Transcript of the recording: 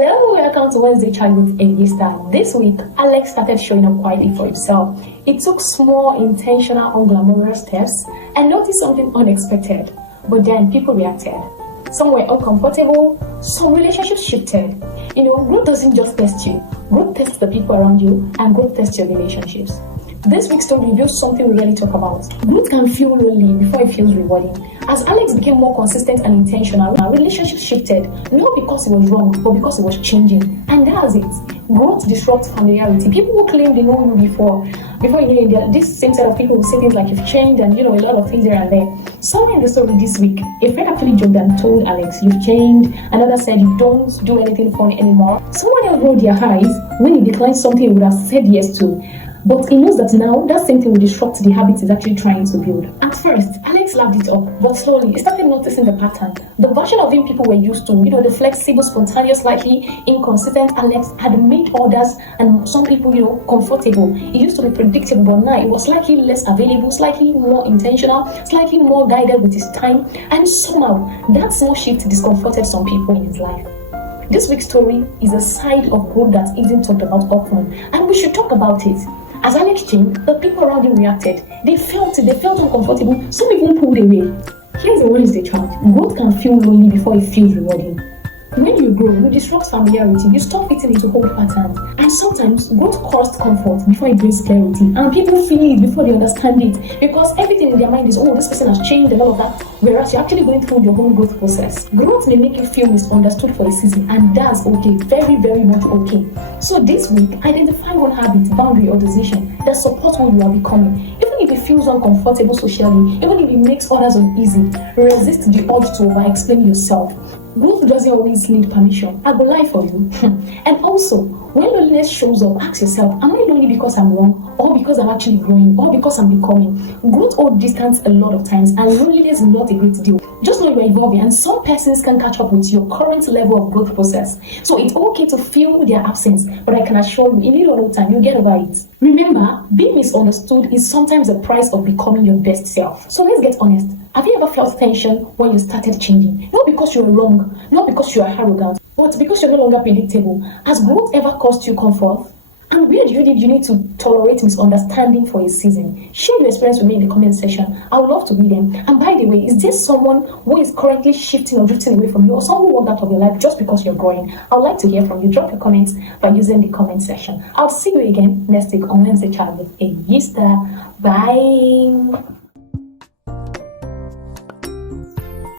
Hello, welcome to Wednesday Chat with Eyistar. This week, Alex started showing up quietly for himself. It took small, intentional, unglamorous steps and noticed something unexpected. But then people reacted. Some were uncomfortable, some relationships shifted. Growth doesn't just test you. Growth tests the people around you, and growth tests your relationships. This week's story reveals something we rarely talk about. Growth can feel lonely before it feels rewarding. As Alex became more consistent and intentional, our relationship shifted, not because it was wrong, but because it was changing. And that's it. Growth disrupts familiarity. People who claim they know you before you know this same set of people will say things like you've changed and a lot of things here and there. Somewhere in the story this week, a friend actually joked and told Alex, "You've changed." Another said, "You don't do anything funny anymore." Someone else rolled their eyes when he declined something he would have said yes to. But he knows that now that same thing will disrupt the habits he's actually trying to build. At first, Alex laughed it up, but slowly he started noticing the pattern. The version of him people were used to, the flexible, spontaneous, slightly inconsistent Alex had made others and some people, comfortable. He used to be predictable, but now it was slightly less available, slightly more intentional, slightly more guided with his time, and somehow that small shift discomforted some people in his life. This week's story is a side of growth that isn't talked about often, and we should talk about it. As Alex changed, the people around him reacted. They felt uncomfortable, some even pulled away. Here's the Wednesday chart. Growth can feel lonely before it feels rewarding. When you grow, you disrupt familiarity, you stop fitting into old patterns. And sometimes growth costs comfort before it brings clarity. And people feel it before they understand it. Because everything in their mind is, this person has changed and all of that. Whereas you're actually going through your own growth process. Growth may make you feel misunderstood for a season, and that's okay, very, very much okay. So this week, identify one habit, boundary, or decision that supports who you are becoming. Even if it feels uncomfortable socially, even if it makes others uneasy, resist the urge to over-explain yourself. Growth doesn't always need permission. I will lie for you. And also, when loneliness shows up, ask yourself, am I lonely because I'm wrong, or because I'm actually growing, or because I'm becoming? Growth holds distance a lot of times, and loneliness is not a great deal. Just know you're evolving, and some persons can catch up with your current level of growth process. So it's okay to feel their absence, but I can assure you, in a little time, you'll get over it. Remember, being misunderstood is sometimes the price of becoming your best self. So let's get honest. Have you ever felt tension when you started changing? Not because you're wrong, not because you are arrogant, but because you're no longer predictable. Has growth ever cost you comfort? And where do you need to tolerate misunderstanding for a season? Share your experience with me in the comment section. I would love to read them. And by the way, is there someone who is currently shifting or drifting away from you, or someone who walked out of your life just because you're growing? I would like to hear from you. Drop your comments by using the comment section. I'll see you again next week on Wednesday Chat with Eyistar. Bye.